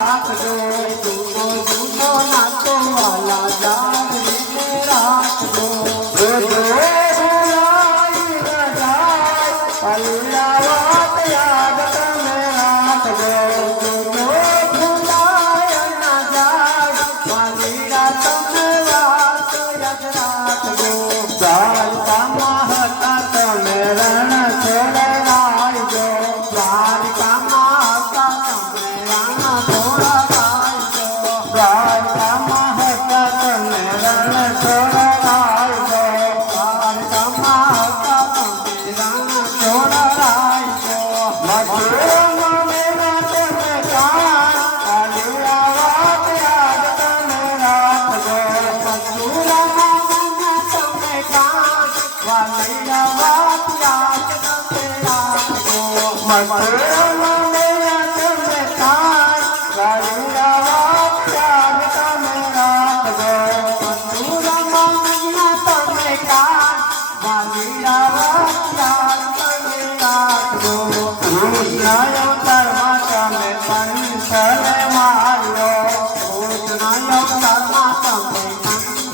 રાખજો જૂનો જૂનો નાતો વાલા જાગરીને રાખજો ભૂલાઈ ન જાય પલ્લા વાત યાદ તમે રાખજો જૂનો ભૂલાય ન જાય વાલીડા તમે વાત યાદ રાખજો દ્વારકામાં હતા તમે રણ છોડવાઈજો દ્વારકામાં હતા તમે રણ છોડવાઈજો દ્વારકામાં હતા તમે રણ છોડવાઈજો દ્વારકામાં હતા તમે રણ છોડવાઈજો મથુરામાં મેરા તમે કાન કાલિયા વાત યાદ તમે રાખજો મથુરામાં મેરા તમે કાન વાલીડા વાત યાદ તમે રાખજો મથુરામાં મેરા તમે કાન વાલીડા વાત યાદ તમે રાખજો મથુરામાં મેરા તમે કાન વાલીડા વાત યાદ તમે રાખજો કૃષ્ણ અવતારમાં તમે કંસને માર્યો કૃષ્ણ અવતારમાં તમે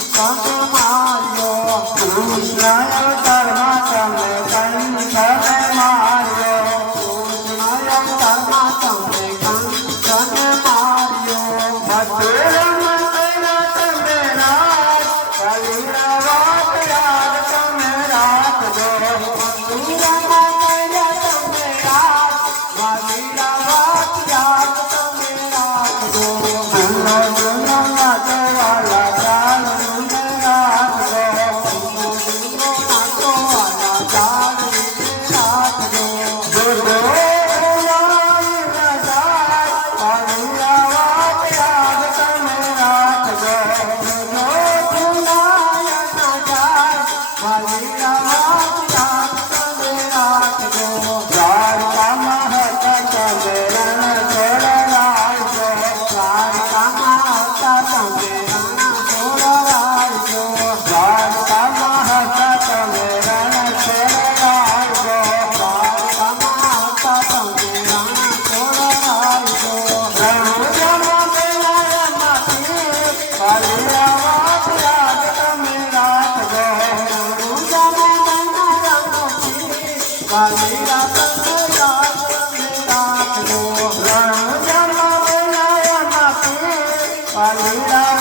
કંસને માર્યો કૃષ્ણ અવતારમાં તમે કંસને માર્યો કૃષ્ણ અવતારમાં તમે કંસને માર્યો મથુરામાં મેરા તમે રાજ વાલીડા વાત યાદ તમે રાખજો મથુરામાં મેરા તમે રાજ વાલીડા વાત યાદ તમે રાખજો જૂનો જૂનો નાતો વાલા જાગરીને રાખજો જૂનો જૂનો નાતો વાલા જાગરીને રાખજો ભૂલાઈ ન જાય વાલીડા વાત યાદ તમે રાખજો ભૂલાય ન જાય વાલીડા વાત યાદ તમે રાખજો દ્વારકામાં હતા તમે રણ છોડવાઈજો દ્વારકામાં હતા તમે રણ છોડવાઈજો દ્વારકામાં હતા તમે રણ છોડવાઈજો દ્વારકામાં હતા તમે રણ છોડવાઈજો રણુજામાં મેળામાંથી વાલીડા વાત યાદ તમે રાખજો રણુજામાં મેળામાંથી વાલીડા તમે યાદ તમે રાખજો રણુજામાં મેળામાંથી વાલીડા